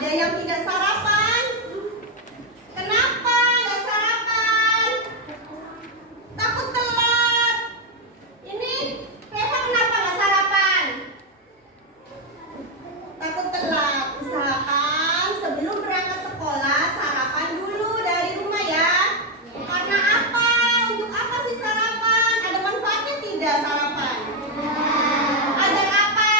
Ada yang tidak sarapan? Kenapa nggak sarapan? Takut telat. Ini Reva kenapa nggak sarapan? Takut telat. Usahakan sebelum berangkat sekolah sarapan dulu dari rumah ya. Karena apa? Untuk apa sih sarapan? Ada manfaatnya tidak sarapan? Agar apa?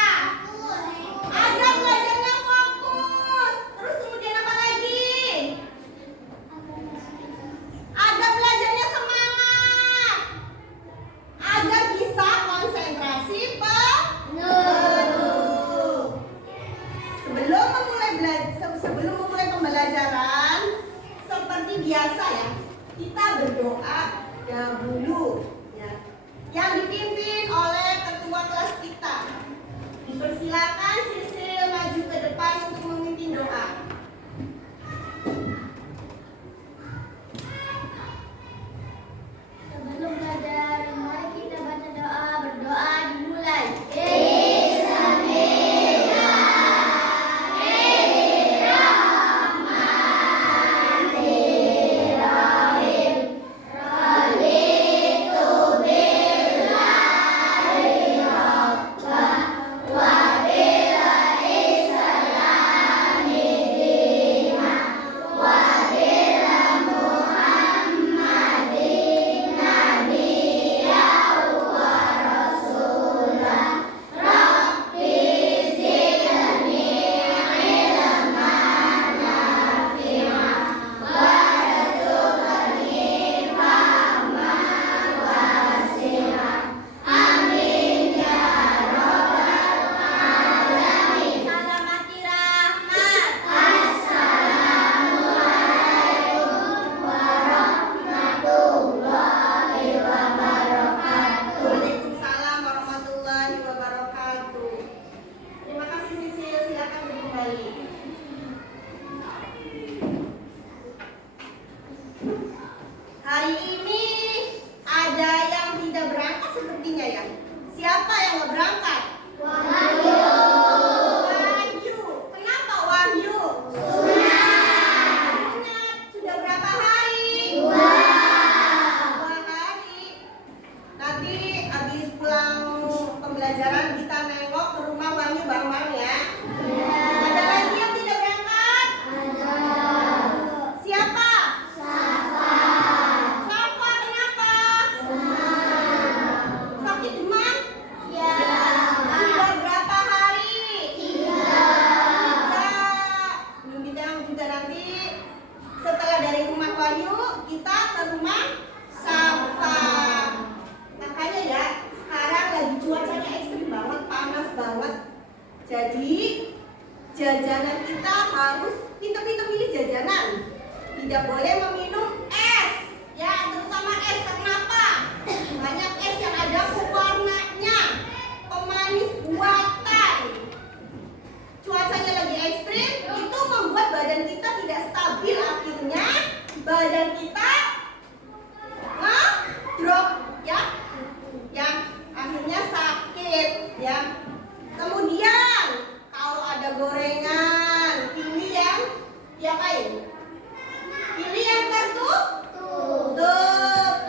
Agar belajarnya fokus. Terus kemudian apa lagi? Agar belajarnya semangat. Agar bisa konsentrasi penuh. Sebelum memulai pembelajaran, seperti biasa ya, kita berdoa dahulu ya. Yang dipimpin oleh ketua kelas kita. Dipersilakan Sisil maju ke depan untuk memimpin doa. Sebelum belajar, mari kita baca doa. Berdoa dimulai. Salamati rahmat. Waalaikumsalam warahmatullahi wabarakatuh. Terima kasih Sisil, silakan kembali. Hari ini ada yang tidak berangkat sepertinya ya. Siapa yang nggak berangkat? Wahyu. Kenapa Wahyu? Sunat. Sudah berapa hari? 2 hari. Nanti habis pulang pembelajaran kita nengok ke rumah Wahyu bareng-bareng ya. Ada lagi yang tidak berangkat? Siapa? Safa, kenapa? Sakit demam? Sudah berapa hari? 3. Belum bilang juga nanti setelah dari rumah Wahyu kita ke rumah Safa. Makanya ya, sekarang lagi cuacanya ekstrim banget, panas banget. Jadi jajanan kita harus pintar-pintar milih jajanan. Tidak boleh meminum es, ya terutama es. Kenapa? Banyak es yang ada pewarnanya, pemanis buatan. Cuacanya lagi ekstrim, itu membuat badan kita tidak stabil. Akhirnya badan kita drop ya, yang akhirnya sakit ya. Kemudian kalau ada gorengan, pilih yang diapain? Pilih yang tertutup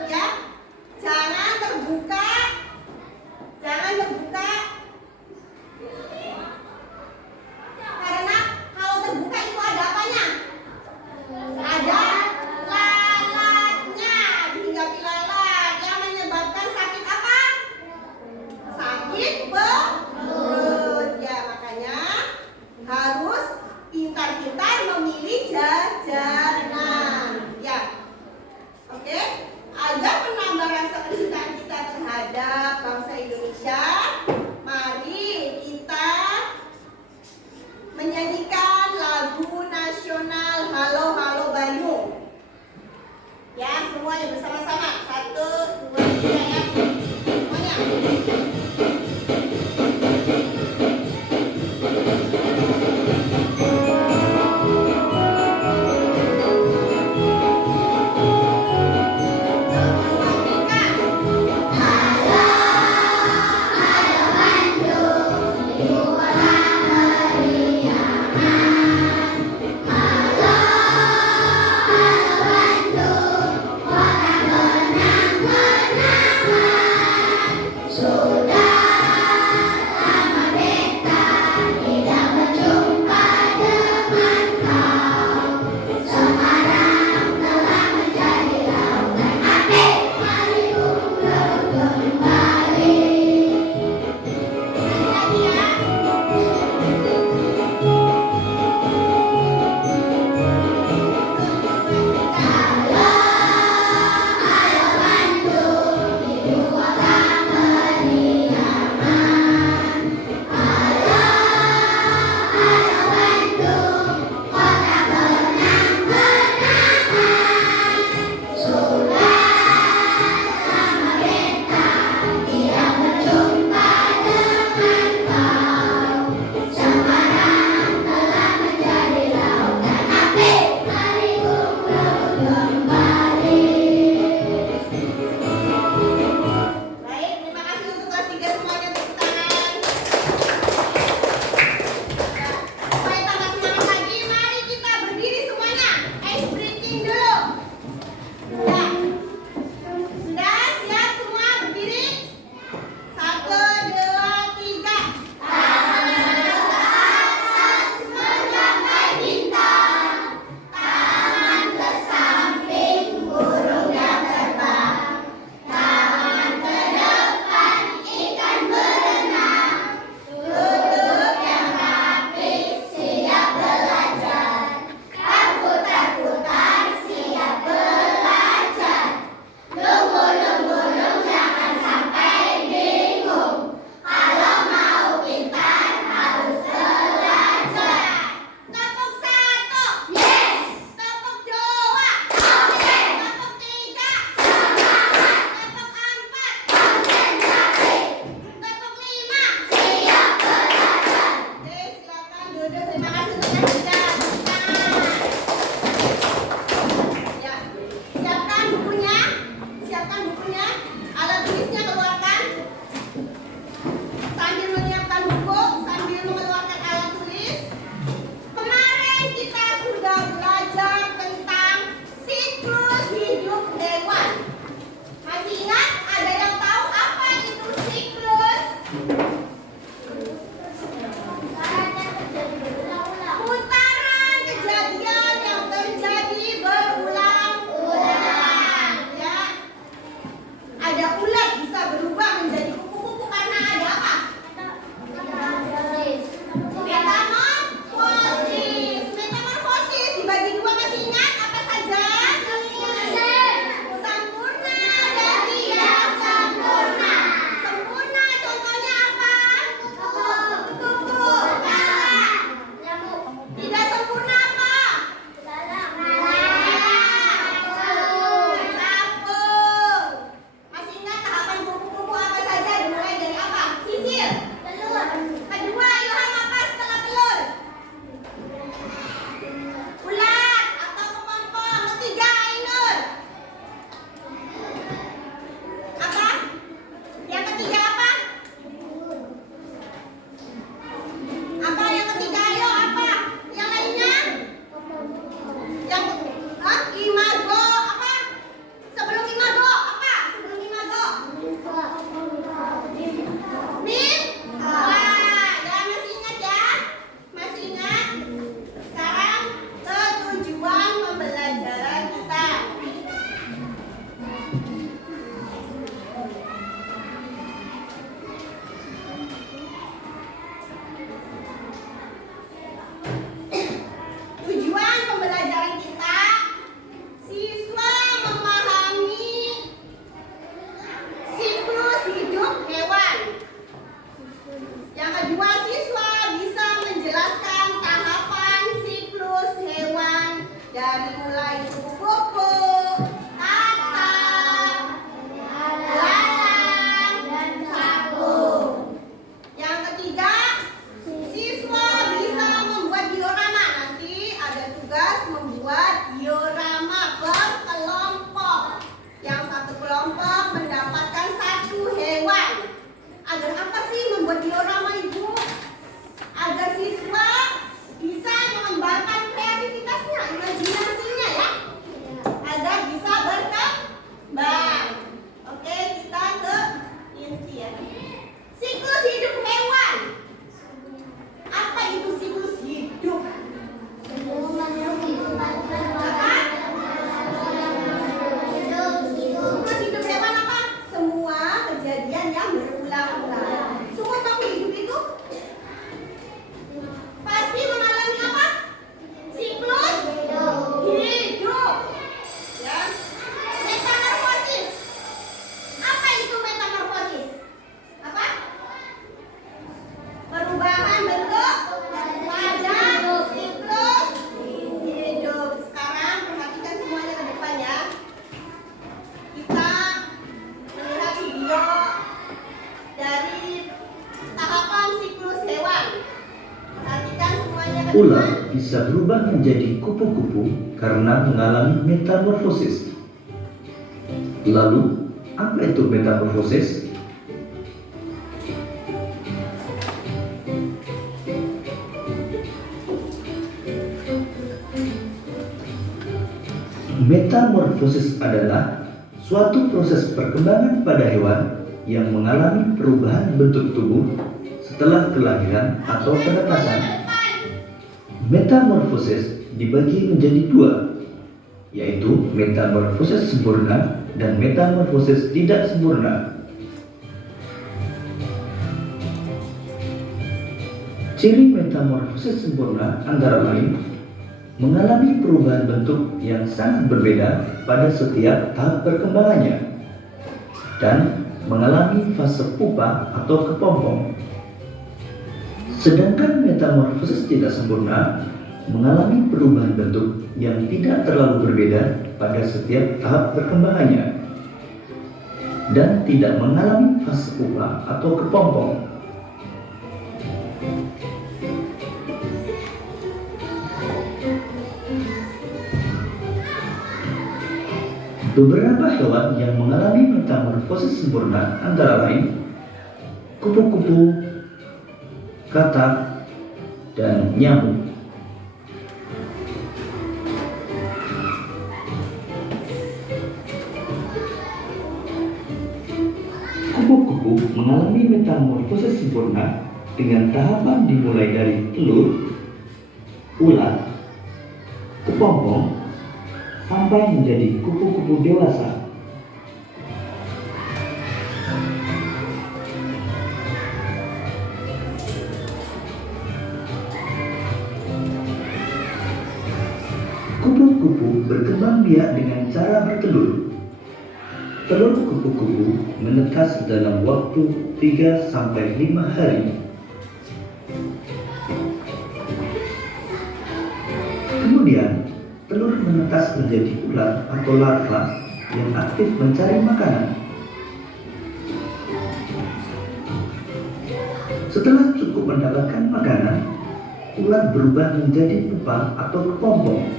ya. Jangan terbuka. Karena kalau terbuka itu ada apanya? Ada lalatnya. Dihinggapi lalat yang menyebabkan sakit apa? Sakit perut ya. Makanya harus pintar-pintar memilih jajanan ya. Oke, agar menambah rasa kecintaan kita terhadap bangsa Indonesia, mari kita menyanyikan lagu nasional Halo Halo Bandung. Ya, semuanya bersama-sama. 1, 2, 3 ya. Semuanya. teman-teman? Ulat bisa berubah menjadi kupu-kupu karena mengalami metamorfosis. Lalu, apa itu metamorfosis? Metamorfosis adalah suatu proses perkembangan pada hewan yang mengalami perubahan bentuk tubuh setelah kelahiran atau penetasan. Metamorfosis dibagi menjadi dua, yaitu metamorfosis sempurna dan metamorfosis tidak sempurna. Ciri metamorfosis sempurna antara lain mengalami perubahan bentuk yang sangat berbeda pada setiap tahap perkembangannya dan mengalami fase pupa atau kepompong. Sedangkan metamorfosis tidak sempurna mengalami perubahan bentuk yang tidak terlalu berbeda pada setiap tahap perkembangannya dan tidak mengalami fase pupa atau kepompong. Beberapa hewan yang mengalami metamorfosis sempurna antara lain kupu-kupu, katak, dan nyamuk. Kupu-kupu mengalami metamorfosis sempurna dengan tahapan dimulai dari telur, ulat, kepompong, sampai menjadi kupu-kupu dewasa. Kupu-kupu berkembang biak dengan cara bertelur. Telur kupu-kupu menetas dalam waktu 3-5 hari. Kemudian, telur menetas menjadi ulat atau larva yang aktif mencari makanan. Setelah cukup mendapatkan makanan, ulat berubah menjadi pupa atau kepompong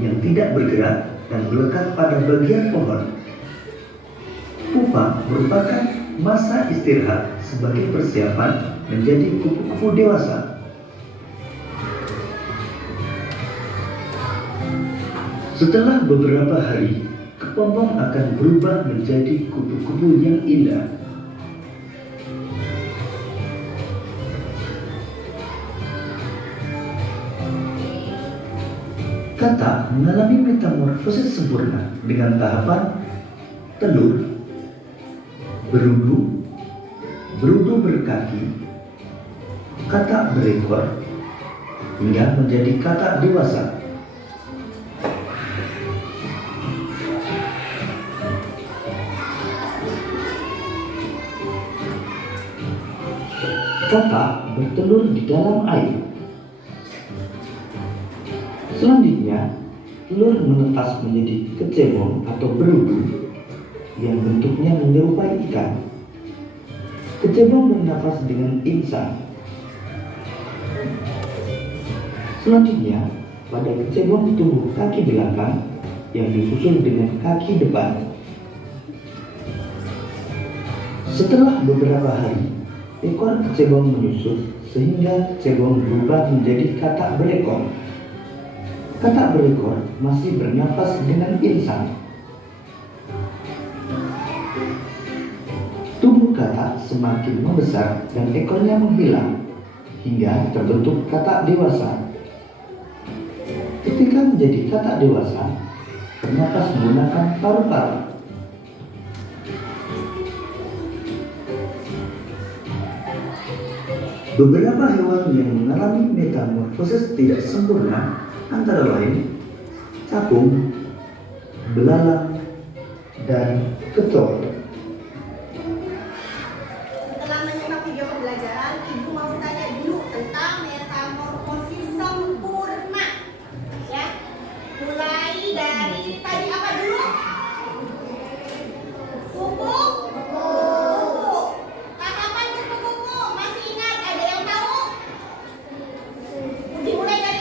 yang tidak bergerak dan melekat pada bagian pohon. Pupa merupakan masa istirahat sebagai persiapan menjadi kupu-kupu dewasa. Setelah beberapa hari, kepompong akan berubah menjadi kupu-kupu yang indah. Katak mengalami metamorfosis sempurna dengan tahapan telur, berudu, berudu berkaki, katak berekor, hingga menjadi katak dewasa. Katak bertelur di dalam air. Selanjutnya, telur menetas menjadi kecebong atau berudu yang bentuknya menyerupai ikan. Kecebong bernafas dengan insang. Selanjutnya, pada kecebong tumbuh kaki belakang yang disusul dengan kaki depan. Setelah beberapa hari, ekor kecebong menyusut sehingga kecebong berubah menjadi katak berekor. Katak berekor masih bernafas dengan insang. Tubuh katak semakin membesar dan ekornya menghilang hingga terbentuk katak dewasa. Ketika menjadi katak dewasa, bernafas menggunakan paru-paru. Beberapa hewan yang mengalami metamorfosis tidak sempurna antara lain capung, belalang, dan kecoa. Setelah menyimak video pembelajaran, Ibu mau tanya dulu tentang metamorfosis sempurna. Ya, mulai dari tadi apa dulu? Kupu? Tahapan kupu-kupu masih ingat? Ada yang tahu? Dimulai dari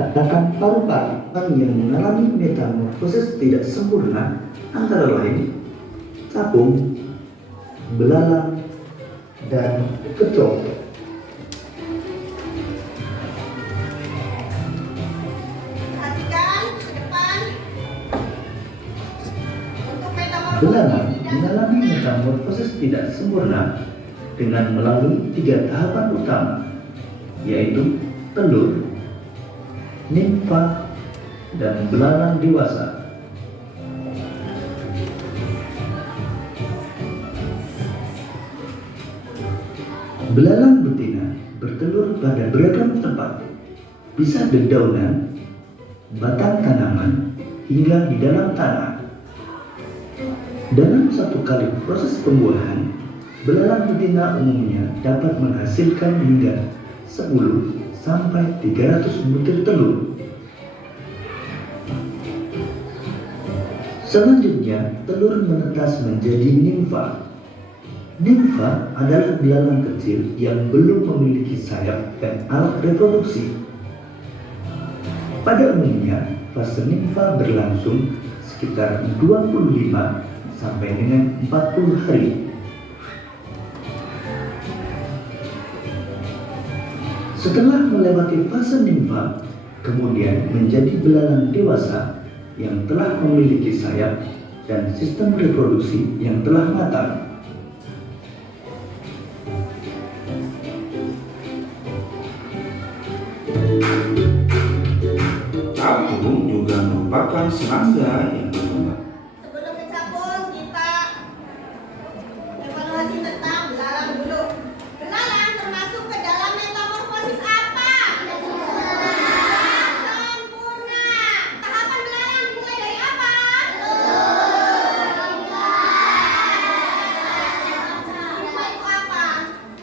Katakan paru-paru yang mengalami metamorfosis tidak sempurna antara lain capung, belalang, dan kecoa. Perhatikan ke depan. Untuk metamorfosis Belalang tidak mengalami sempurna. metamorfosis tidak sempurna dengan melalui 3 tahapan utama, yaitu telur, nimfa, dan belalang dewasa. Belalang betina bertelur pada beragam tempat, bisa dedaunan, batang tanaman, hingga di dalam tanah. Dalam satu kali proses pembuahan, belalang betina umumnya dapat menghasilkan hingga 10 sampai 300 butir telur. Selanjutnya, telur menetas menjadi nimfa. Nimfa adalah belalang kecil yang belum memiliki sayap dan alat reproduksi. Pada umumnya, fase nimfa berlangsung sekitar 25 sampai dengan 40 hari. Setelah melewati fase nimfa, kemudian menjadi belalang dewasa yang telah memiliki sayap dan sistem reproduksi yang telah matang. Capung juga merupakan serangga yang berkembang. Sebelum ke capung, kita evaluasi tentang belalang dulu. Belalang termasuk ke dalam metamorfosis apa? Sempurna. Tahapan belalang dimulai dari apa? Nimfa itu apa?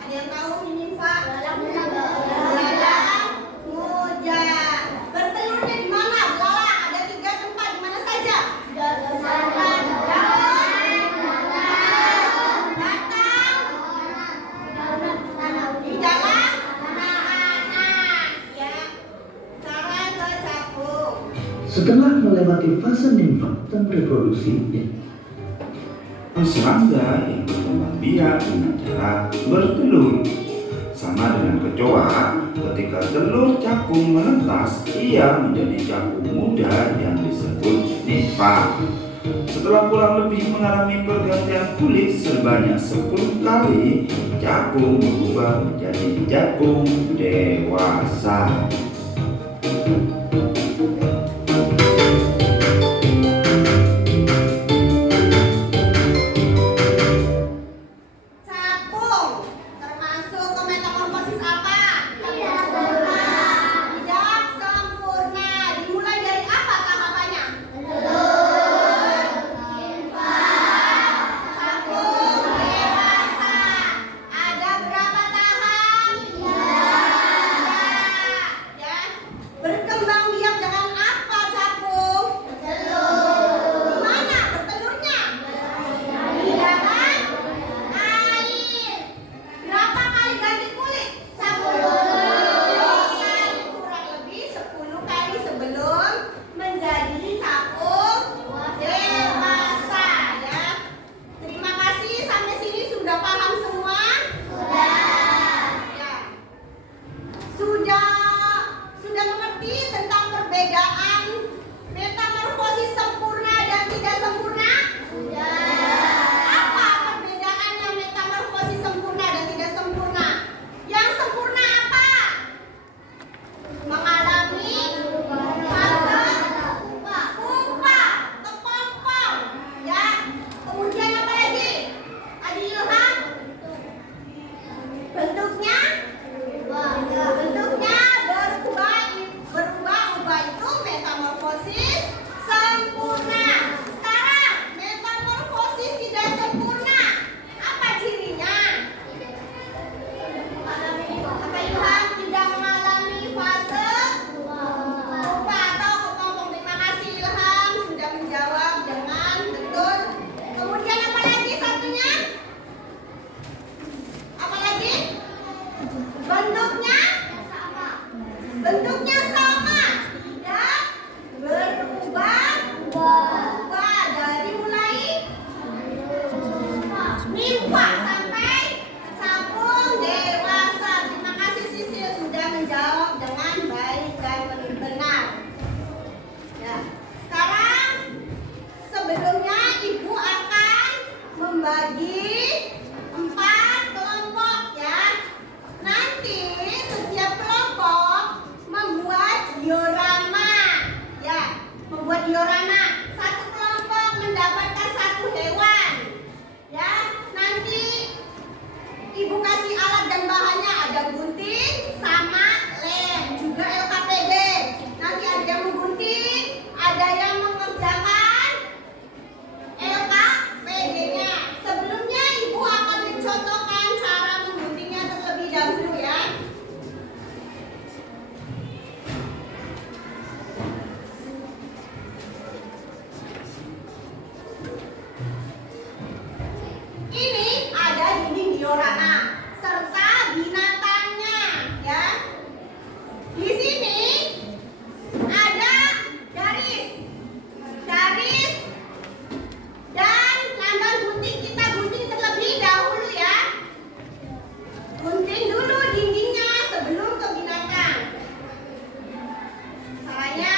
Ada yang tahu nimfa? Belalang muda. Bertelurnya di mana? Belalang ada 3 tempat, di mana saja? Di dalam tanah. Ya. Sekarang ke capung. Setelah melewati fase nimfa dan reproduksi, Serangga yang berkembang biak dengan cara bertelur. Sama dengan kecoa, ketika telur capung menetas, ia menjadi capung muda yang disebut nimfa. Setelah kurang lebih mengalami pergantian kulit sebanyak 10 kali, capung berubah menjadi capung dewasa. Capung termasuk ke metamorfosis apa? Tidak sempurna. Dimulai dari apa tahapannya? Capung dewasa. Ada berapa tahap? 3. Ya. dikasih alat dan bahannya, ada gunting sama lem, juga LKPD. Nanti ada yang menggunting, ada yang mengerjakan LKPD-nya. Sebelumnya Ibu akan mencontohkan cara mengguntingnya terlebih dahulu ya. Ini ada dinding diorama serta binatangnya ya. Di sini ada garis dan lambang gunting. Kita gunting terlebih dahulu ya. Gunting dulu dindingnya sebelum ke binatang. Caranya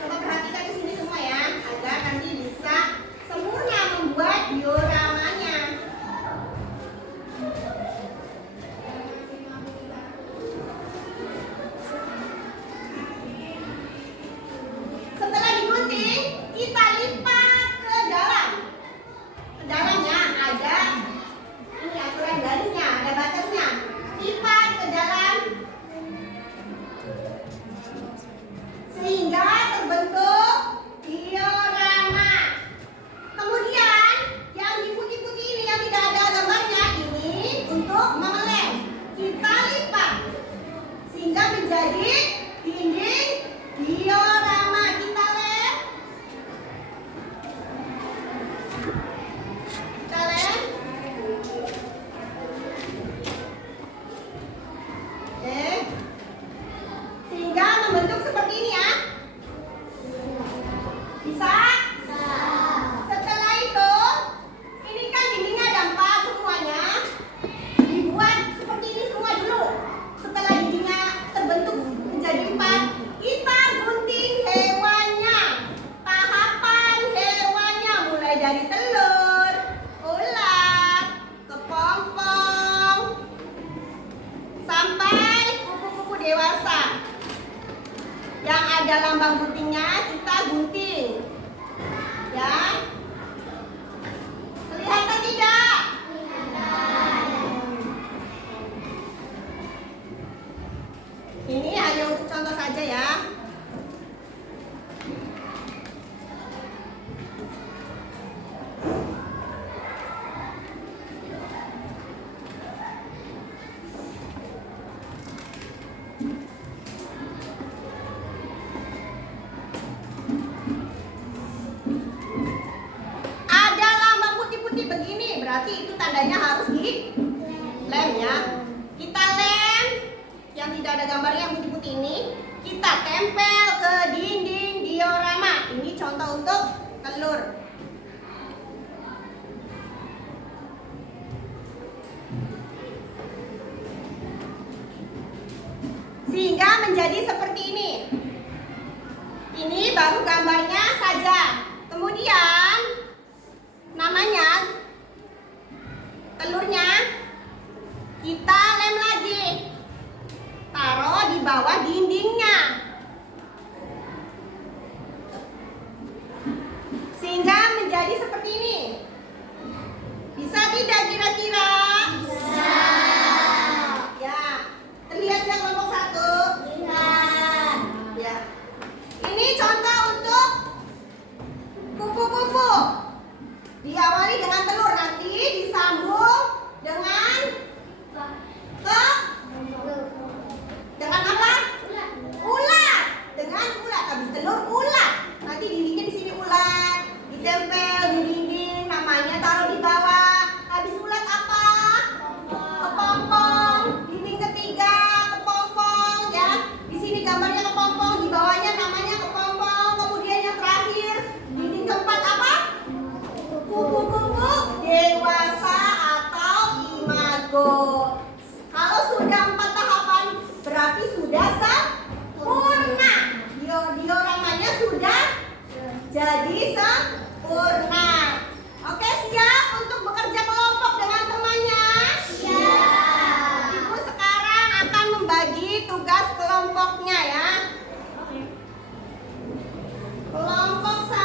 coba perhatikan di sini semua ya, agar nanti bisa sempurna membuat dioramanya. Setelah digunting, kita lipat ke dalam. Ke dalamnya ada ini aturan garisnya, ada batasnya. Lipat ke dalam sehingga terbentuk diorama. Kemudian yang di putih-putih ini yang tidak ada gambarnya ini untuk mengelem. Kita lipat sehingga menjadi dinding diorama. Kita lem. Kita lem. Oke. Sehingga membentuk seperti ini ya. Bisa? Setelah itu, ini kan dindingnya ada 4 semuanya. Dibuat seperti ini semua dulu. Setelah dindingnya terbentuk menjadi 4, kita gunting hewannya. Tahapan hewannya mulai dari telur, ulat, kepompong, sampai kupu-kupu dewasa. Yang ada lambang guntingnya kita gunting. Ya. Kelihatan tidak? Ini hanya untuk contoh saja ya. Ada lambang putih-putih begini, berarti itu tandanya harus dilem ya. Kita lem yang tidak ada gambarnya yang putih-putih ini, kita tempel ke dinding diorama. Ini contoh untuk telur. Sehingga menjadi seperti ini. Ini baru gambarnya saja. Kemudian namanya telurnya kita lem lagi. Taruh di bawah dindingnya. Sehingga menjadi seperti ini. Bisa tidak kira-kira? Bisa. Ya. Terlihat ya kelompok 1? Lihat. Ya. Ini contoh untuk kupu-kupu. Diawali dengan telur, nanti disambung dengan dengan apa? Ulat. Dengan ulat. Habis telur ulat. Nanti dindingnya di sini ulat. Ditempel di dinding, namanya taruh di bawah. Habis ulat apa? Kepompong. Dinding ketiga kepompong ya. Di sini gambarnya kepompong, di bawahnya namanya kepompong. Kemudian yang terakhir dinding keempat apa? Kupu-kupu dewasa atau imago. Kalau sudah 4 tahapan berarti sudah sempurna. Dioramanya sudah jadi sempurna. Oke, siap untuk bekerja kelompok dengan temannya? Siap. Ibu sekarang akan membagi tugas kelompoknya ya. Kelompok 1.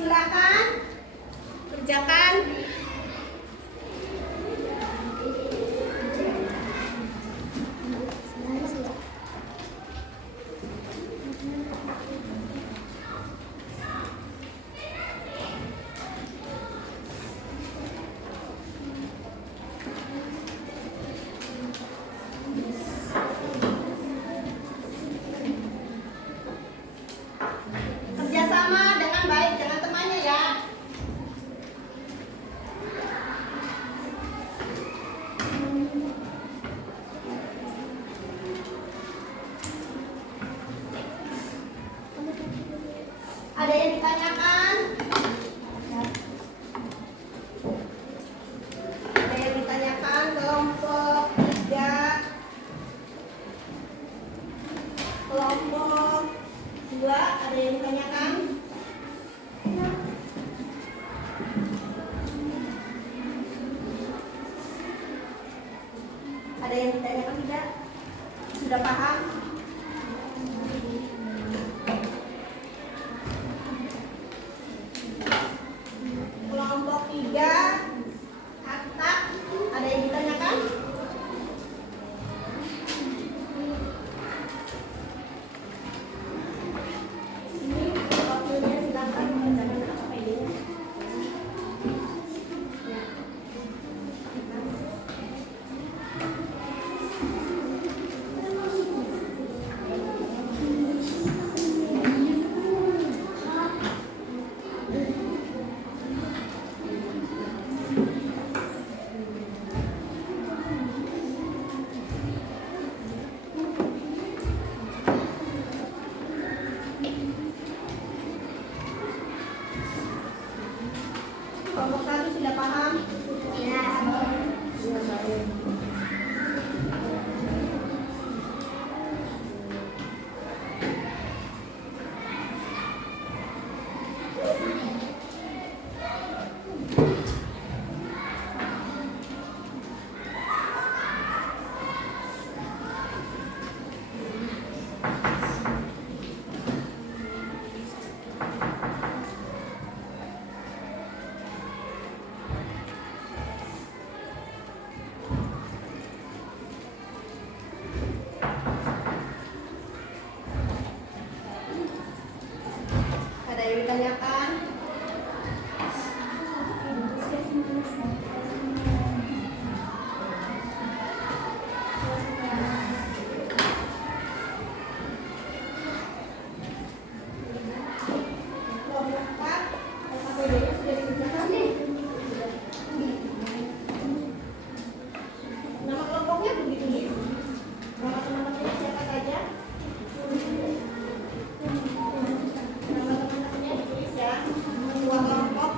Silakan kerjakan. Kerjasama dengan baik dengan temannya ya. Ada yang ditanyakan? Ada yang ditanyakan kelompok 3, kelompok 2, ada yang ditanyakan? Ada yang ditanyakan tidak? Sudah paham? Kelompok 3, Atta, ada yang ditanyakan? Ini waktunya silakan mengerjakan APD-nya. Kelompok 1 sudah paham? Ya. Sudah baik. Ada yang ditanyakan? Kelompok 4, APD-nya sudah dikerjakan nih. Nama kelompoknya begitu nih. Nama teman-temannya siapa saja? Nama teman-temannya ditulis ya. Ketua kelompok.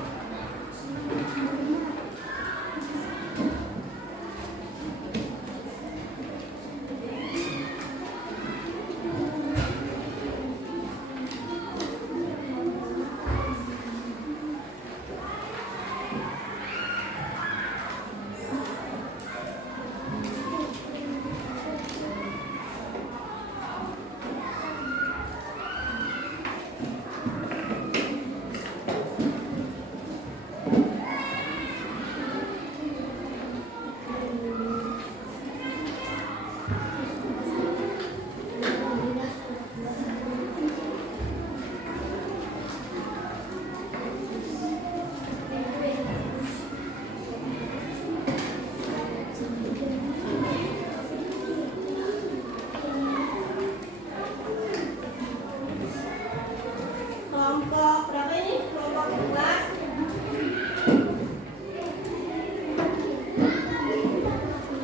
Kelompok berapa ini? Kelompok 2.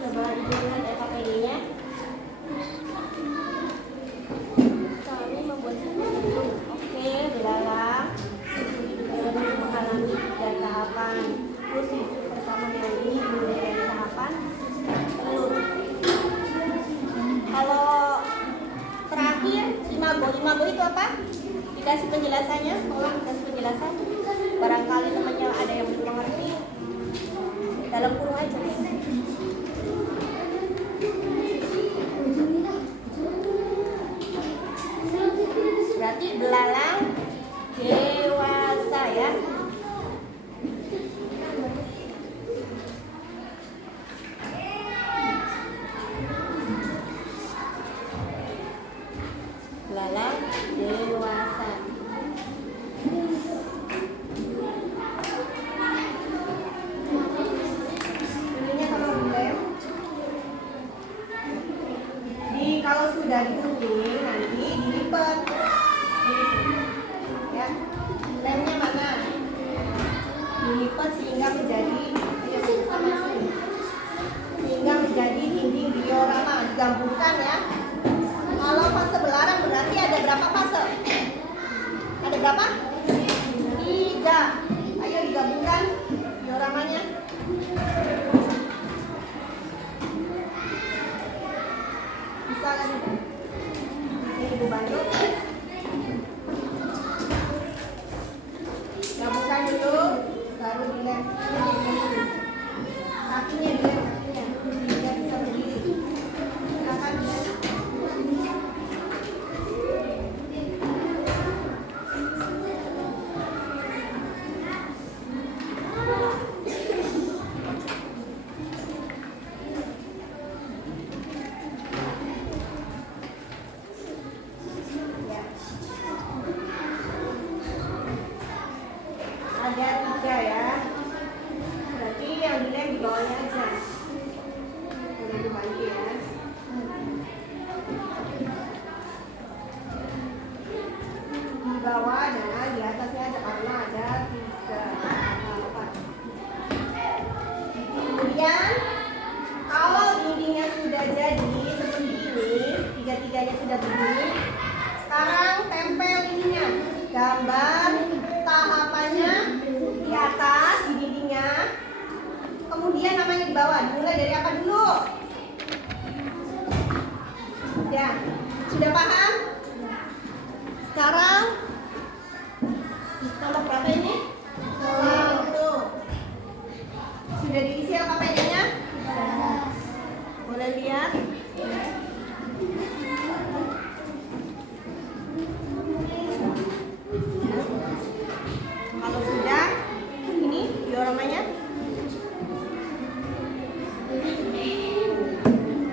Coba dilihat KPD-nya. Kami membuat sesuatu. Oke, dilarang. Mengalami 3 tahapan. Terus pertama ini mulai dari tahapan telur. Kalau terakhir imago itu apa? Dikasih penjelasannya, sekolah dikasih penjelasan. Barangkali temannya ada yang belum mengerti, dalam kurung aja. berarti belalang dewasa ya. Belalang dewasa. Ininya kalau dilem, kalau sudah digunting nanti dilipat. Ya, lemnya mana? Dilipat sehingga menjadi dinding diorama, digabungkan ya. Kalau fase belarang berarti ada berapa fase? Ada berapa? 3. Ayo digabungkan dioramanya. Bisa kan? Ini Ibu bantu. Gabungkan dulu, baru dilem. Kakinya dilem, kakinya. Biar bisa berdiri. Silakan dilem. Ada 3 ya. Berarti yang dilem di bawahnya aja. Boleh dibantu ya. Di bawah dan di atasnya aja karena ada 3. Kemudian kalau dindingnya sudah jadi seperti ini, 3-tiganya sudah begini. Sekarang tempel ininya, gambar tahapannya di atas di dindingnya. Kemudian namanya di bawah. Dimulai dari apa dulu? Ya, sudah paham? Sekarang nomor berapa ini? 1. Sudah diisi LKPD-nya? Boleh lihat? Kalau sudah, ini dioramanya.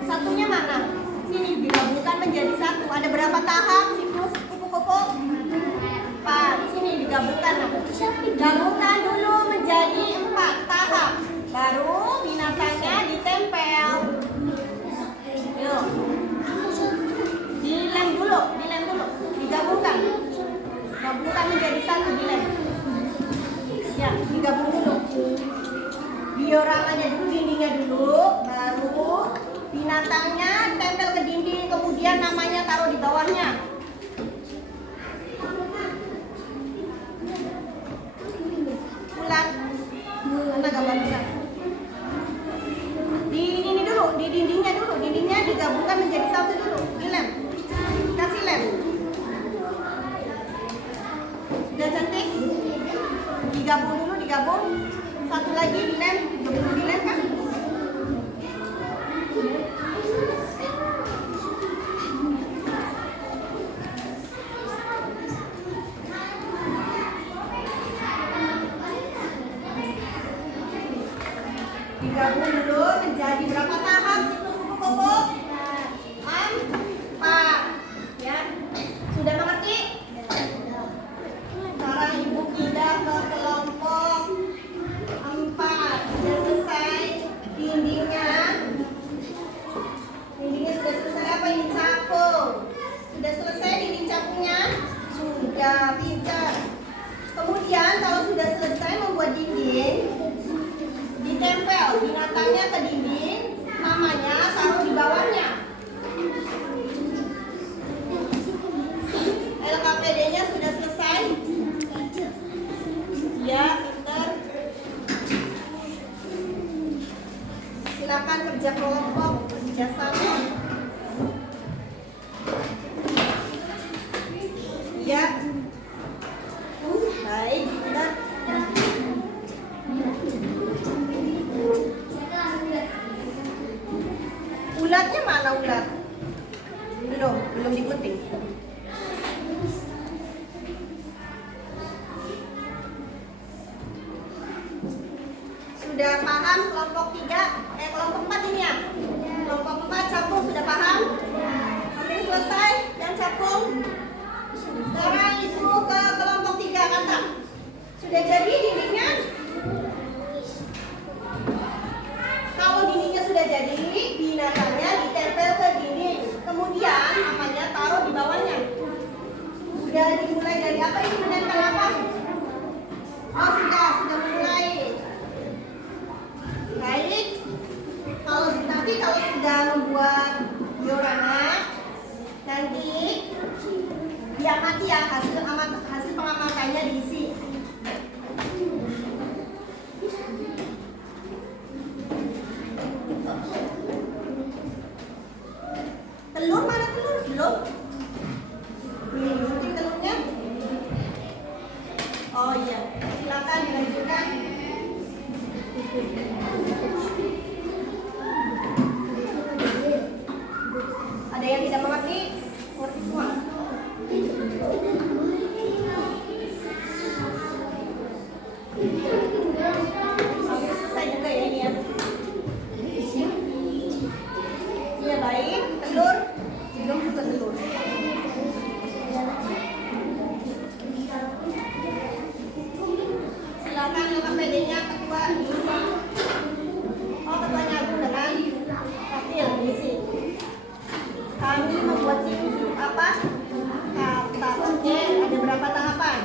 Satunya mana? Sini digabungkan menjadi 1. Ada berapa tahap siklus kupu-kupu? 4. Sini digabungkan. Gabungkan dulu menjadi 4 tahap. Baru binatangnya ditempel. Yuk. Dilem dulu. Digabungkan. Gabungkan menjadi 1, dilem. Ya, digabung dulu. Dioramanya dulu, dindingnya dulu, baru binatangnya tempel ke dinding, kemudian namanya taruh di bawahnya. Bulat. Mana gambar bulat? Di ini dulu, di dindingnya dulu, dindingnya digabungkan menjadi 1 dulu, dilem. Kasih lem. Sudah cantik? Digabung dulu, digabung. 1 lagi dilem, dilem kan? Digabung dulu menjadi berapa tahap siklus kupu-kupu? 4. Ya, sudah mengerti? Sekarang Ibu pindah ke kelompok 4. Sudah selesai dindingnya. Dindingnya sudah selesai. Apa ini? Capung. Sudah selesai dinding capungnya? Sudah, pintar. Kemudian kalau sudah selesai membuat dinding, ditempel binatangnya ke dinding, namanya taruh di bawahnya. LKPD-nya sudah selesai? Ya, pintar. Silakan kerja kelompok, kerja sama. Ya. Baik, pintar. Ulatnya mana ulat? Belum digunting. paham kelompok 4 ini ya? Kelompok 4 capung sudah paham? Hampir selesai yang capung. Sekarang itu ke kelompok 3 kata. Sudah jadi dindingnya? Kalau dindingnya sudah jadi, binatangnya ditempel ke dinding. Kemudian namanya taruh di bawahnya. Sudah dimulai dari apa ini menempel apa? Oh sudah mulai. Baik. Kalau sudah membuat diorama, nanti diamati ya hasil pengamatannya diisi. Telur mana telur? Belum. Mungkin telurnya. Oh iya, silakan dilanjutkan. Ada yang tidak mengerti? Mengerti semua? Sampai selesai juga ya ini ya. Iya baik, telur. Belum juga telur. Silakan yang PD-nya ketua diisi. Oh ketuanya aku dengan Kapil diisi. Kami membuat siklus apa? Kata oke, ada berapa tahapan?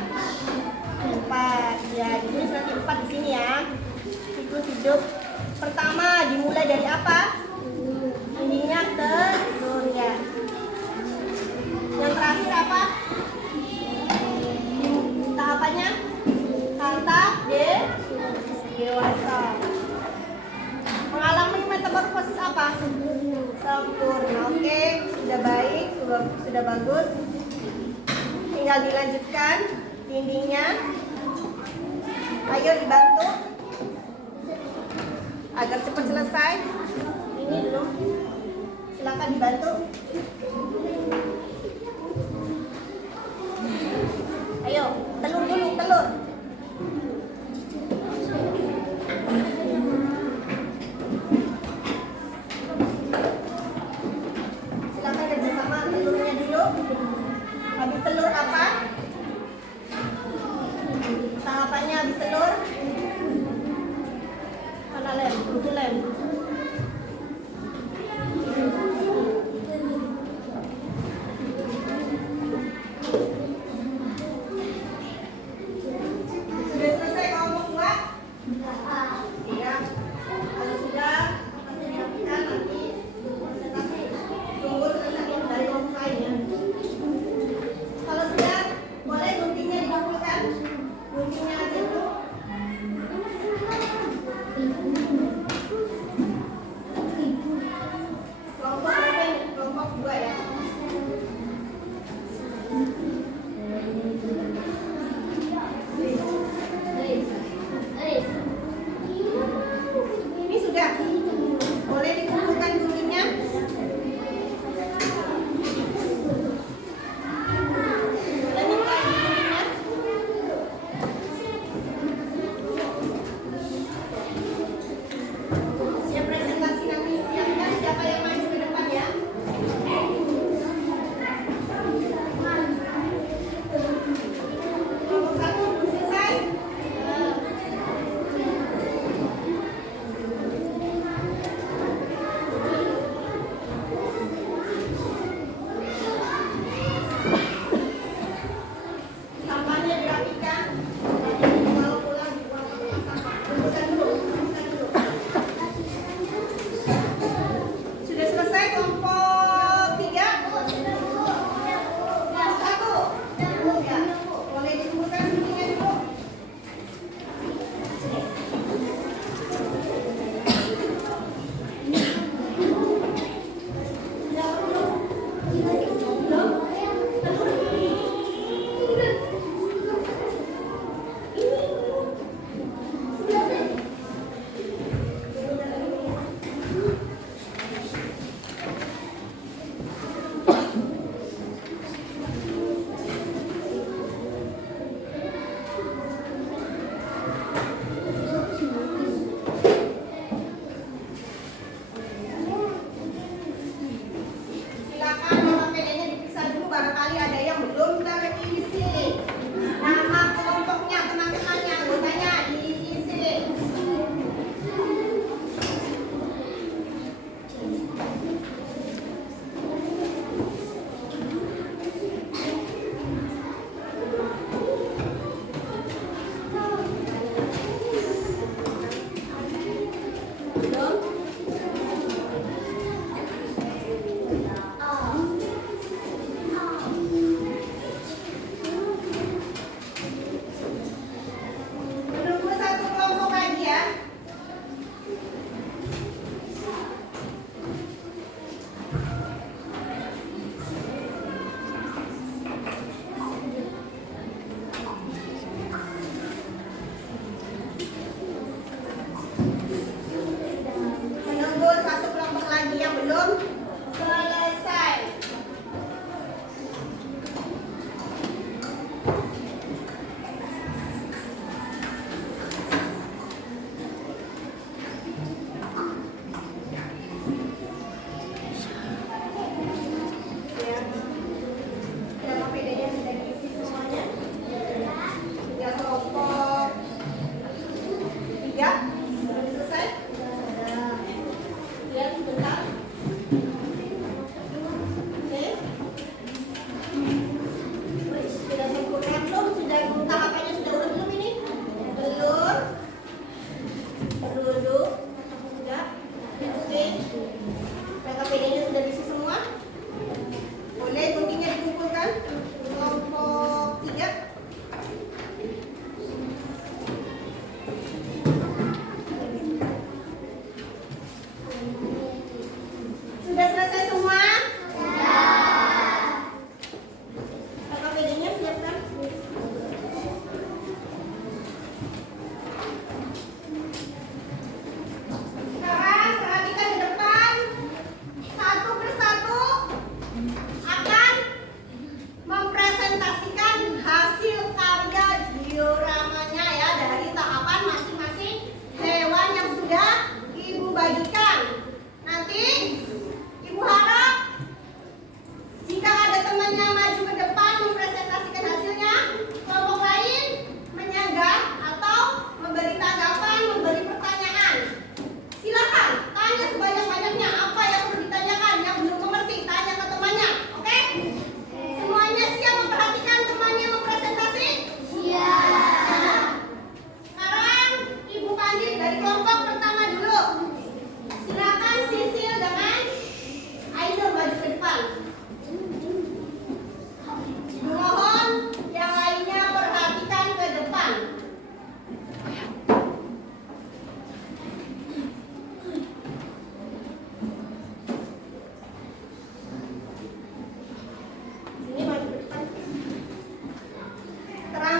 4. Ya, ini nanti 4 di sini ya. Siklus hidup pertama dimulai dari apa? Ininya telur ya. Yang terakhir apa? Tahapannya kata dewasa. Mengalami metamorfosis apa? Sempurna. Oke, sudah baik, sudah bagus. Tinggal dilanjutkan dindingnya. Ayo dibantu agar cepat selesai. Ini dulu. Silakan dibantu. Ayo, telur dulu, telur. Silakan kerjasama telurnya dulu. Habis telur apa? Tahapannya habis telur. Mana lem? Itu lem. Sudah selesai kelompok 2? Iya. Kalau sudah, akan dirapikan nanti presentasi. Tunggu selesai dari kelompok lain ya. Kalau sudah, boleh guntingnya dikumpulkan. Guntingnya aja dulu. Kelompok berapa ini? Kelompok 2 ya.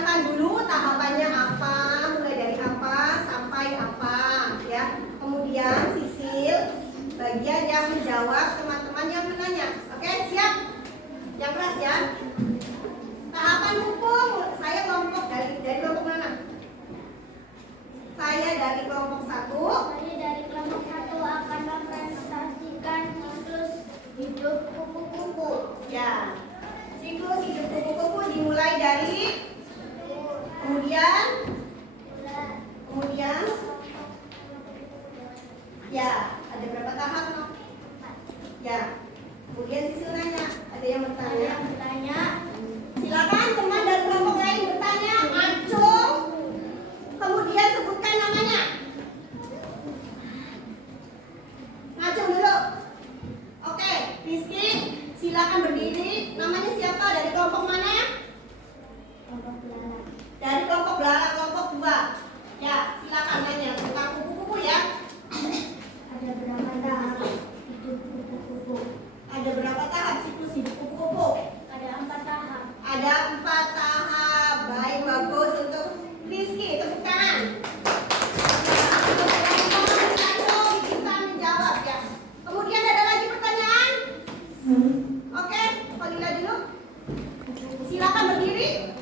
silakan dulu tahapannya apa, mulai dari apa sampai apa ya. Kemudian Sisil bagian yang menjawab teman-teman yang menanya. Oke, siap? Yang keras ya. Tahapan hukum, saya kelompok dari kelompok mana? Saya dari kelompok 1. Saya dari kelompok 1 akan mempresentasikan siklus hidup kupu-kupu. Ya. Siklus hidup kupu-kupu dimulai dari kemudian ya, ada berapa tahap? Ya. Kemudian Sisil nanya, ada yang bertanya? Silakan teman dari kelompok lain bertanya, acung. Kemudian sebutkan namanya. Ngacung dulu. Oke, Rizky, silakan berdiri. Namanya siapa? Dari kelompok mana? Kelompok belalang. Dari kelompok belalang, kelompok 2. Ya, silakan nanya tentang kupu-kupu ya. Ada berapa tahap hidup kupu-kupu? Ada berapa tahap siklus hidup kupu-kupu? Ada 4 tahap. Ada 4 tahap. Baik, bagus untuk Rizky. Tepuk tangan. Bisa menjawab ya. Kemudian ada lagi pertanyaan? Oke, Falila dulu. Silakan berdiri.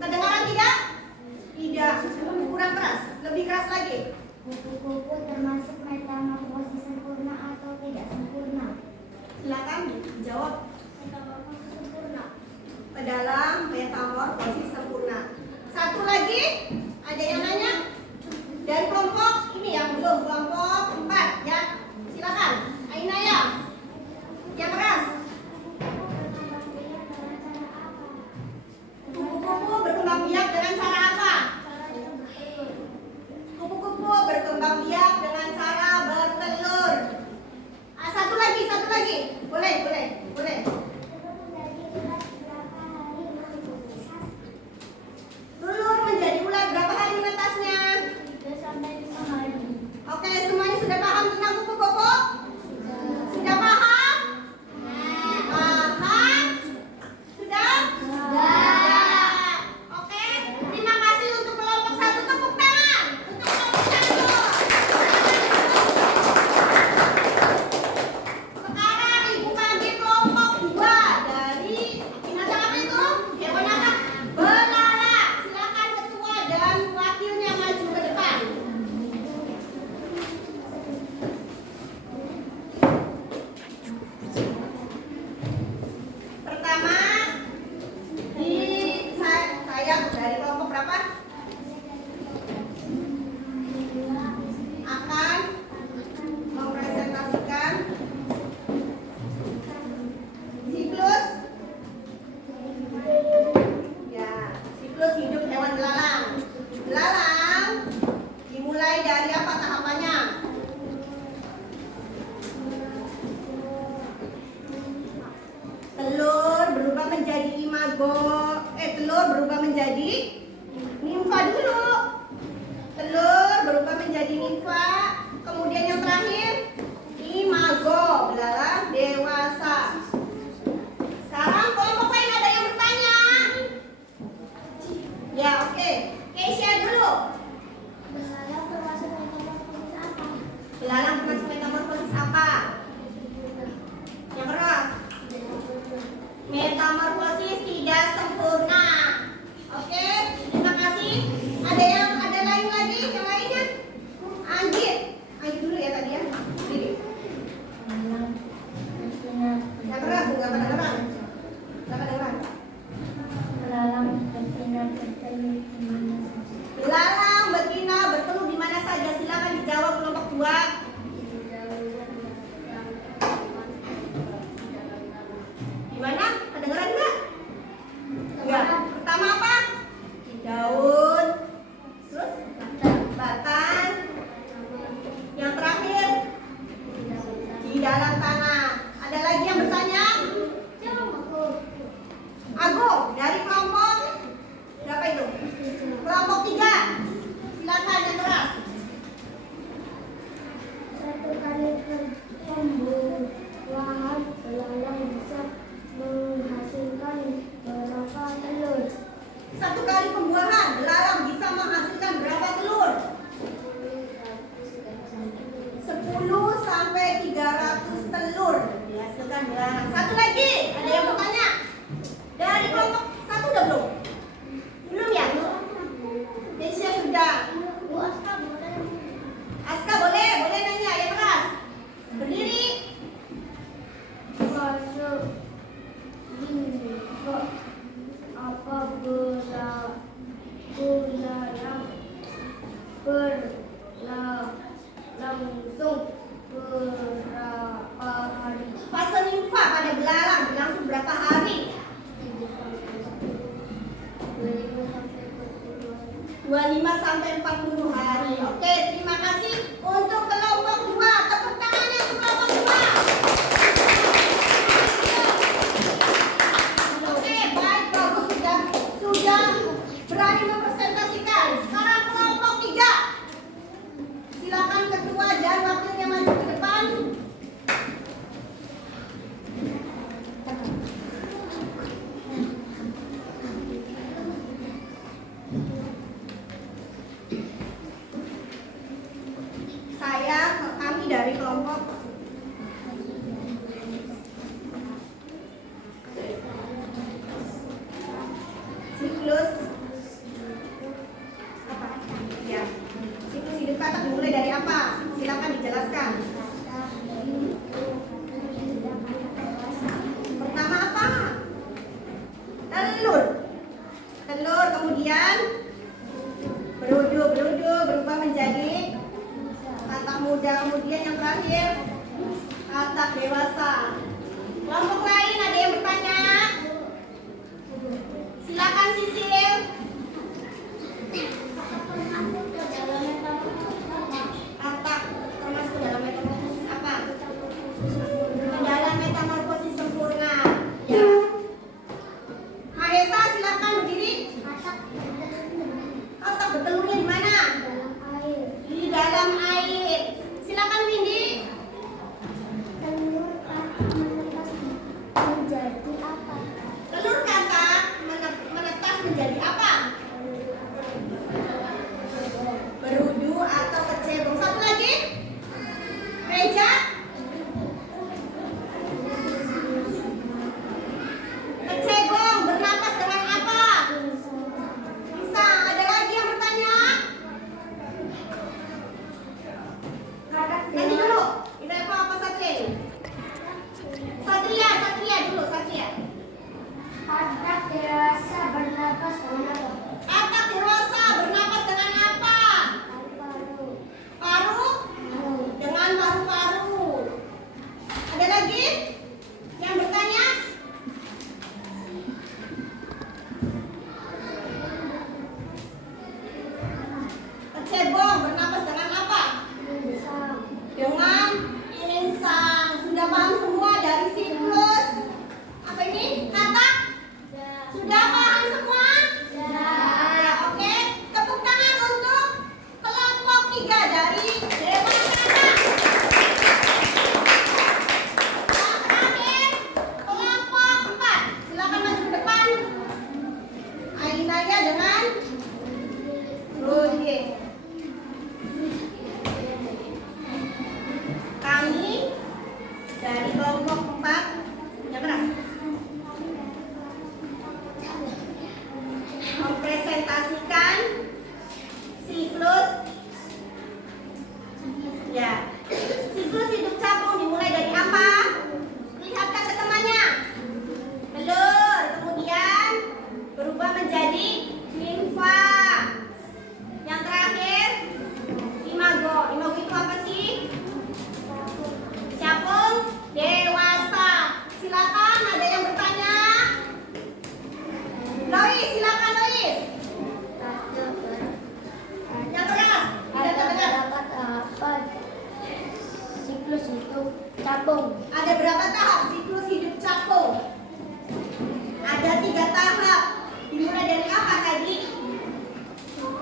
Kedengaran tidak? Tidak. Kurang keras. Lebih keras lagi. Kupu-kupu termasuk metamorfosis sempurna atau tidak sempurna? Silakan jawab. Metamorfosis sempurna. Ke dalam metamorfosis sempurna. Satu lagi, ada yang nanya? Dari kelompok ini yang belum, kelompok 4 ya. Silakan. Aina ya. Yang keras. Kupu-kupu berkembang biak dengan cara apa? Kupu-kupu berkembang biak dengan cara bertelur. Satu lagi. Boleh. Telur menjadi ular berapa hari menetasnya? 3 sampai 5 hari. Oke, semuanya sudah paham tentang kupu-kupu? Sudah paham? Paham? Sudah? Ya. Oke, terima kasih untuk kelompok 1. Tepuk tangan untuk kelompok 1. Sekarang Ibu panggil kelompok 2 dari binatang apa itu? Hewan apa? Belalang. Silakan ketua dan wakilnya maju ke depan. Pertama, saya dari kelompok berapa? Akan mempresentasikan siklus siklus hidup hewan belalang. Belalang dimulai dari apa tahapannya? Telur berubah menjadi imago. Telur berubah menjadi nimfa dulu. Telur berubah menjadi nimfa. Kemudian yang terakhir imago, belalang dewasa. Sekarang kelompok lain ada yang bertanya? Ya, oke. Keisha dulu. Belalang termasuk metamorfosis apa? Belalang termasuk metamorfosis apa? Yang keras. Metamorfosis tidak sempurna. Oke, terima kasih. Ada lain lagi? Yang lainnya? Anggit dulu ya tadi ya. Sini. Yang keras, nggak kedengeran. Belalang betina bertelur di mana saja? Belalang betina bertelur di mana saja? Silakan dijawab kelompok 2. Di mana? Kedengeran nggak? Enggak. Pertama apa? Di daun. Terus? Batang. Yang terakhir? Di dalam tanah. Ada lagi yang bertanya? Agung dari kelompok berapa itu? Kelompok 3. Silakan yang keras. Satu kali pembuahan belalang bisa sampai 40 hari. Oke, terima kasih untuk kelompok 2. Tepuk tangannya untuk kelompok 2. Oke, baik, bagus, sudah berani mempresentasikan. Sekarang kelompok 3. Silakan ketua dan wakilnya maju ke depan. Kami dari kelompok siklus apa? Ya, siklus hidup katak dimulai dari apa? Silakan dijelaskan. Pertama apa? Telur. Telur kemudian berubah menjadi katak muda, kemudian yang terakhir katak dewasa. Kelompok lain ada yang bertanya? Silakan Sisil. Katak termasuk dalam metamorfosis apa? Dalam metamorfosis sempurna. Ya. Mahesa silakan berdiri. Katak bertelurnya di mana? Di dalam air. Silakan Windy. Menjadi apa? Telur katak menetas menjadi apa? Berudu atau kecebong. Satu lagi. Reja. Kecebong bernapas dengan apa? Bisa. Ada lagi yang bertanya? Nanti dulu. Ini apa Satria? Satria dulu, Satria. Katak dewasa bernapas dengan apa? Katak dewasa bernapas dengan apa? Paru-paru. Paru? Dengan paru-paru. Ada lagi yang bertanya? Kecebong bernapas dengan apa? Insang. Dengan insang. Sudah paham semua dari siklus apa ini? Katak? Sudah paham semua? Ya, oke. Tepuk tangan untuk kelompok 3 dari Dewan Katak. Yang terakhir, kelompok 4. Silakan maju ke depan. Ainaya dengan Roye. Kami dari kelompok 4 yang keras mempresentasikan siklus siklus hidup capung dimulai dari apa? Lihatkan ke temannya. Telur, kemudian berubah menjadi limfa. Yang terakhir imago. Imago itu apa sih? Capung dewasa. Silakan, ada yang bertanya? Lois, silakan Lois. Yang keras, tidak terdengar. Berapa tahapan siklus hidup capung? Ada berapa tahap siklus hidup capung? Ada 3 tahap. Dimulai dari apa tadi?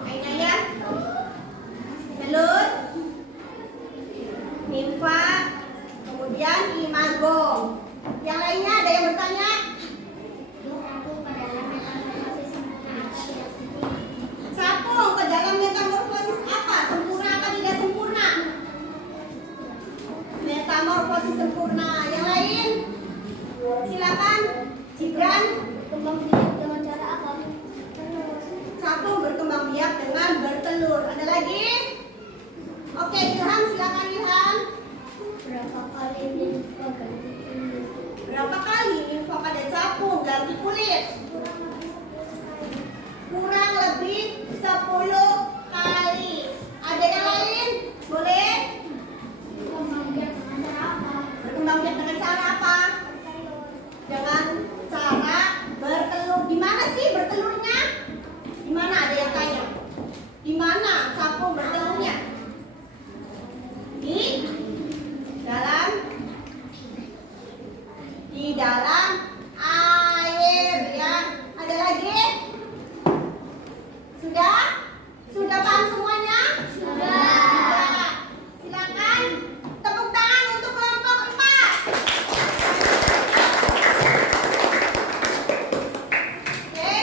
Ainaya? Telur, nimfa, kemudian imago. Yang lainnya ada yang bertanya? Capung ke dalam metamorfosis apa? Sempurna apa tidak sempurna? Metamorfosis sempurna. Yang lain? Silakan, Gibran. Kembang biak dengan cara apa? Capung berkembang biak dengan bertelur. Ada lagi? Oke, Ilham, silakan Ilham. Berapa kali nimfa ganti kulit? Berapa kali nimfa pada capung ganti kulit? Kurang lebih 10 kali. Ada yang lain? Boleh? Kembang biak dengan cara apa? Berkembang biak dengan cara apa? Dengan cara bertelur. Di mana sih bertelurnya? Di mana, ada yang tanya? Di mana capung bertelurnya? Di dalam air ya. Ada lagi? Sudah? Sudah paham semuanya? Sudah. Silakan tepuk tangan untuk kelompok 4. Oke.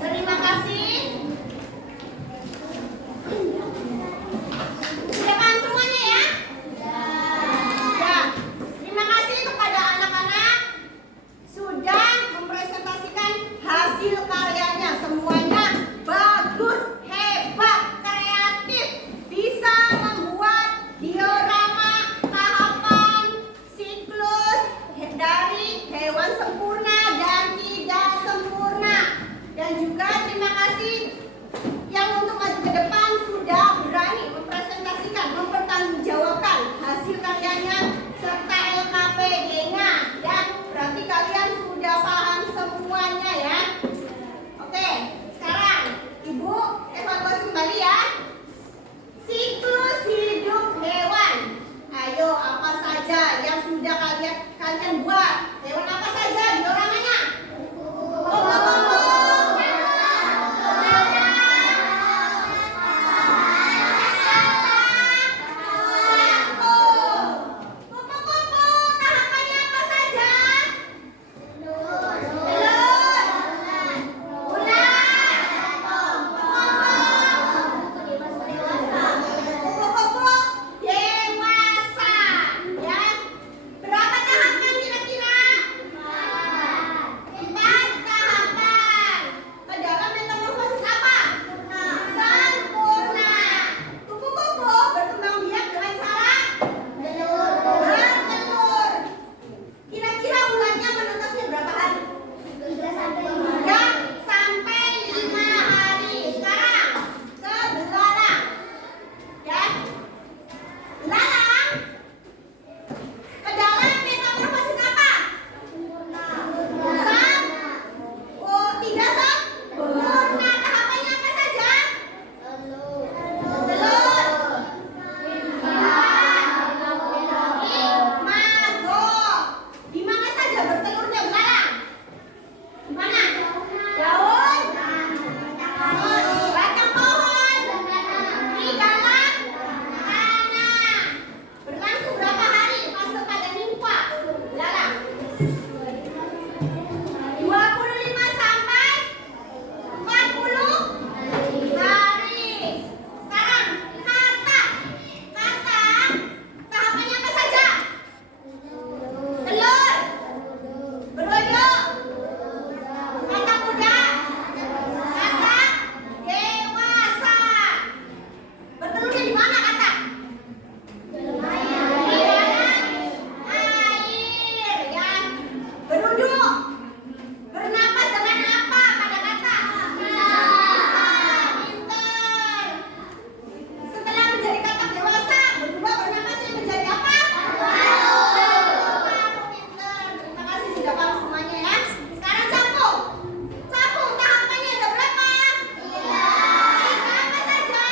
Terima kasih. Sudah paham semuanya ya? Sudah. Terima kasih kepada anak-anak sudah mempresentasikan hasil karyanya. Semuanya bagus, hebat, kreatif, bisa membuat diorama tahapan siklus dari hewan sempurna dan tidak sempurna. Dan juga terima kasih yang untuk maju ke depan sudah berani mempresentasikan, mempertanggungjawabkan hasil karyanya serta LKPD-nya. Dan berarti kalian sudah paham semuanya ya. Oke, sekarang Ibu evaluasi kembali ya. Siklus hidup hewan. Ayo, apa saja yang sudah kalian buat? Hewan apa saja dioramanya? Kupu-kupu, kupu-kupu, tahapannya apa saja? Telur, kupu-kupu dewasa, ya. Berapa tahapan kira-kira? 4 tahapan. Ke dalam metamorfosis apa? Sempurna. Kupu-kupu berkembang biak dengan cara bertelur. Kira-kira ulatnya menetasnya berapa hari? 3 sampai 5 hari. Sekarang ke belalang. Ya. Belalang ke dalam metamorfosis apa? Tidak sempurna. Tahapannya apa saja? Telur. Imago. Di mana saja bertelurnya belalang? Di mana? Daun. Batang pohon. Di dalam tanah. Berlangsung berapa hari fase pada nimfa belalang? 25 sampai 40 hari. Sekarang kata tahapannya apa saja? Telur, berodok, kata muda, kata dewasa. Bertelurnya di mana kata? Di dalam air ya. Beruduk, bernapas dengan apa pada kata? Pinter. Setelah menjadi katak dewasa, berubah bernapasnya menjadi apa? Paru. Pinter. Terima kasih sudah paham semuanya ya. Sekarang capung. Capung tahapannya ada berapa? 3. Apa saja?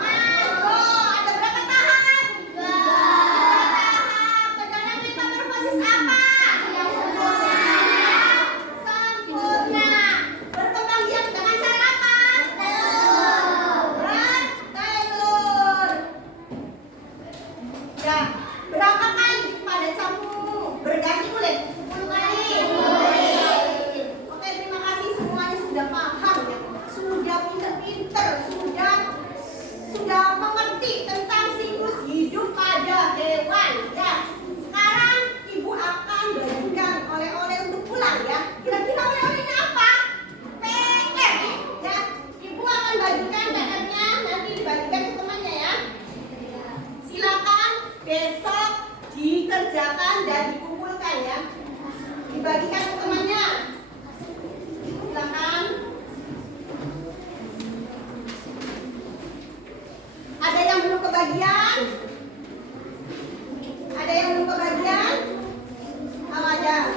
Imago. Ada berapa tahap? 3 tahap. Ke dalam metamorfosis apa? Sempurna. Berkembang biak dengan cara apa? Bertelur. Ya, berapa kali pada capung berganti kulit? 10 kali. Oke, terima kasih semuanya sudah paham ya. Sudah pinter-pinter, sudah mengerti tentang siklus hidup pada hewan ya. Sekarang Ibu akan bagikan oleh-oleh untuk pulang ya. Kira-kira oleh-olehnya apa? PR ya. Ibu akan bagikan PR-nya, nanti dibagikan ke temannya ya. Silakan besok dikerjakan dan dikumpulkan ya. Dibagikan ke temannya. Silakan. Ada yang belum kebagian? Ada yang belum kebagian? Oh, ada.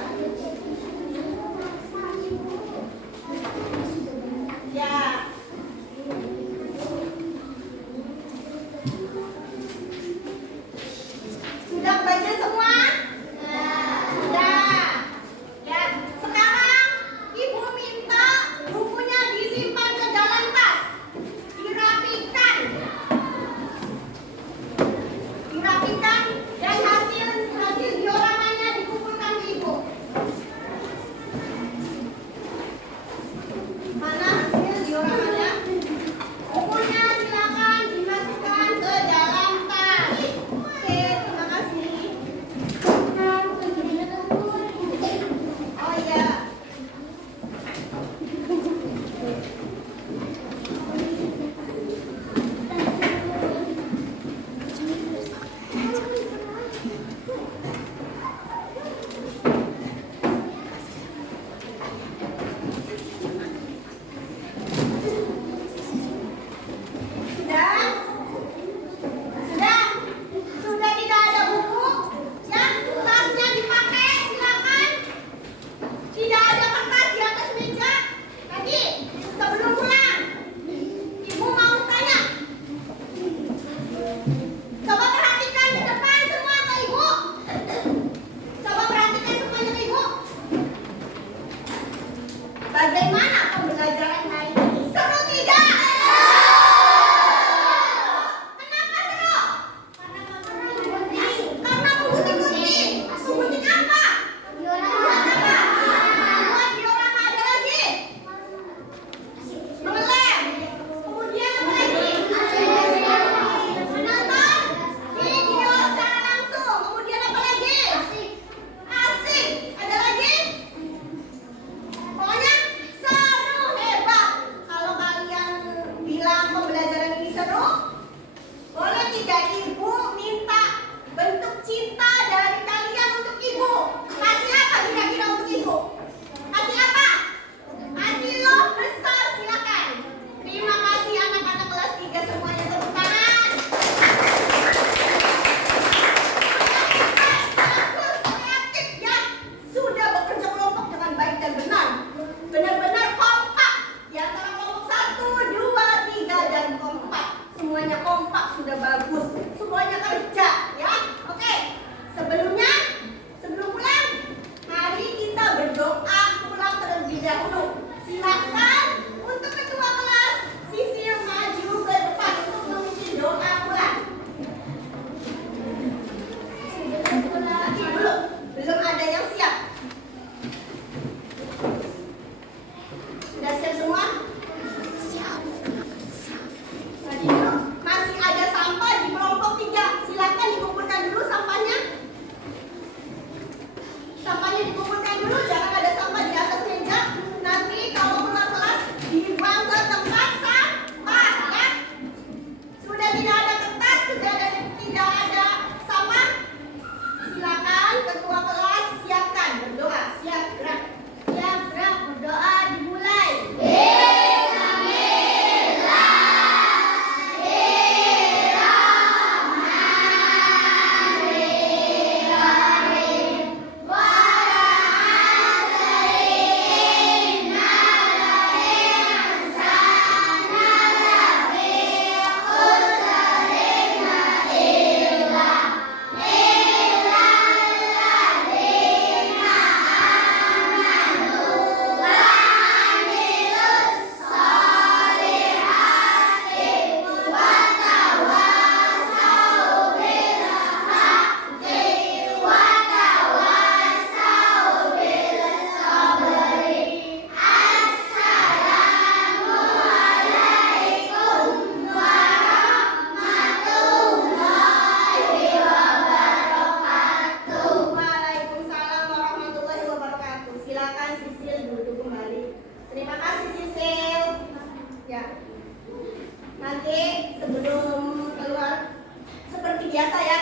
seru? Boleh tidak ibu minta bentuk cinta dari kalian untuk ibu? Kasih apa kira-kira untuk ibu? Kasih apa? Kasih love besar, silakan. Terima kasih anak-anak kelas 3 semuanya, tepuk tangan. Bagus, kreatif ya. Sudah bekerja kelompok dengan baik dan benar. Benar-benar kompak. Di antara kelompok 1, 2, 3 dan kompak. Semuanya kompak, sudah bagus. Semuanya kerja ya. Oke. Sebelum pulang, mari kita berdoa pulang terlebih dahulu. Silakan untuk ketua kelas Sisil maju ke depan untuk memimpin doa pulang. Nanti dulu, belum ada yang siap. Sudah siap semua? Nanti dulu, masih ada sampah di kelompok 3. Silakan dikumpulkan dulu sampahnya. Sampahnya dikumpulkan dulu, jangan ada sampah di atas meja. Nanti kalau pulang kelas dibuang ke tempat sampah ya. Sudah tidak ada kertas, tidak ada sampah. Silakan ketua kelas siapkan berdoa. Siap gerak. Siap, gerak, berdoa dimulai. Waalaikumsalam warahmatullahi wabarakatuh. Silakan Sisil duduk kembali. Terima kasih Sisil. Ya. Nanti sebelum keluar seperti biasa ya.